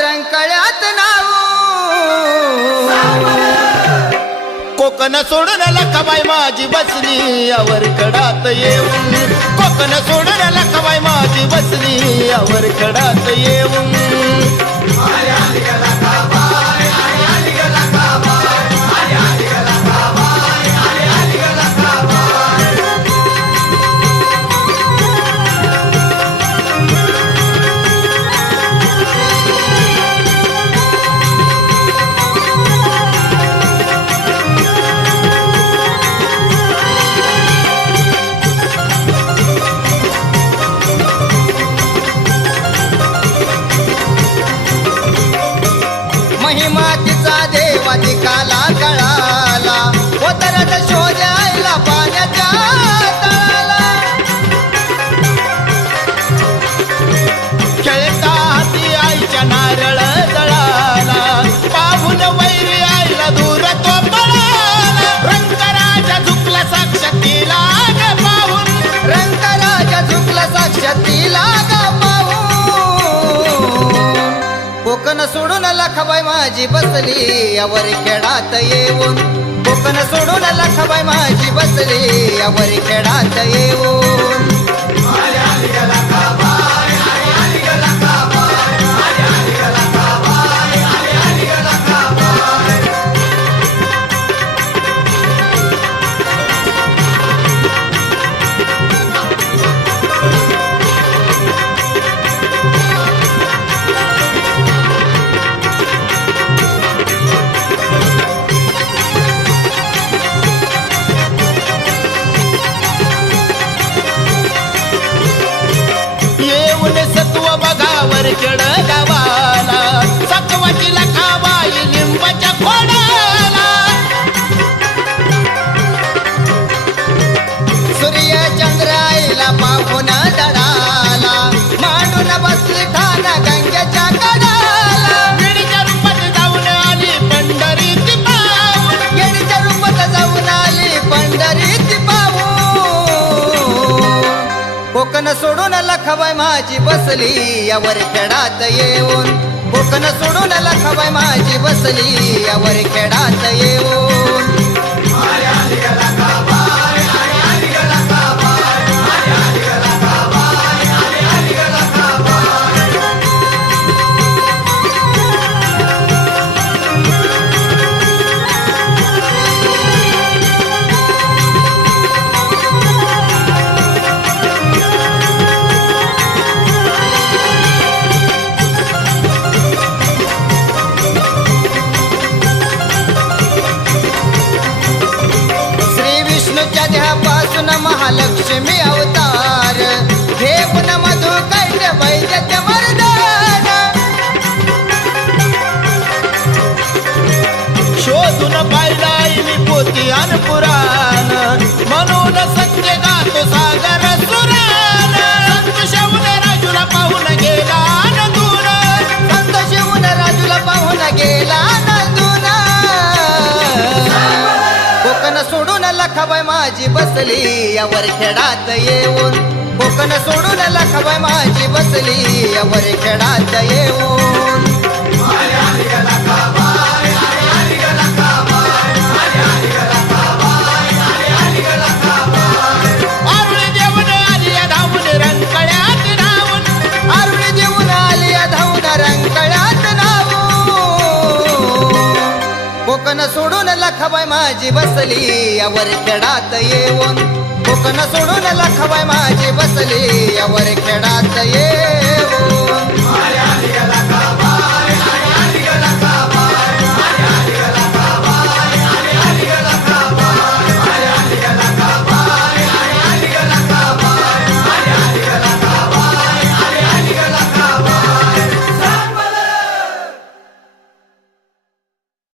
रंकाळ्यात नाव कोकण सोडून लखाबाई माझी बसली यावर कडात येऊन कोकण सोडून लखाबाई माझी बसली यावर कडात येऊन महिमा तिचा देवाची काला कळाला उतरत शोध आईला पाण्याच्या तळाला खेळता हाती आईच्या नारळ जळाला पाहून वैरी आईला दूर तो पळाला रंगराजा झुकला साक्षातीला ग पाहून रंगराजा झुकला साक्षातीला ग पाहून कोकण सोडून लखाबाई माझी बसली यावर खेळात येऊन कोकण सोडून लखाबाई माझी बसली यावर खेळात येऊन सत्व बघावर खेळ गावाला सत्वाची लखाबाई लिंबाच्या खोडाला सूर्य चंद्र आईला पाहून दडाला मांडून बसली ठाण गंगेच्या कडाला येडीच्या रूपात जाऊन आली पंढरीची पाहून येडीच्या रूपात जाऊन आली पंढरीची पाहून कोकण सोडून लखाबाई माझी बसली यावर खेळात येऊन कोकण सोडून लखाबाई माझी बसली यावर खेळात येऊन देहापासून महालक्ष्मी अवतार हे पुन्हा मधु कैद्य वैद्य मर्दान शोधून पाहिलाय मी पोती अन पुराण म्हणून सत्य गातो सागर सुरान संतोषवून राजूला पाहून गेला नंदून संतोषवून राजूला पाहून गेला नंदून कोकण सोडून लखाबाई माझी बसली यावर खेळात येऊन कोकण सोडून लखाबाई माझी बसली यावर खेळात येऊन आरुळी देऊन आली धावून रंकाळ्यात धावून आरुळी देऊन आली धावून रंकाळ्यात धावून कोकण सोडून लखाबाई माझी बसली यावर खेळात येऊन कोकण सोडून लखाबाई माझी बसली यावर खेळात येऊन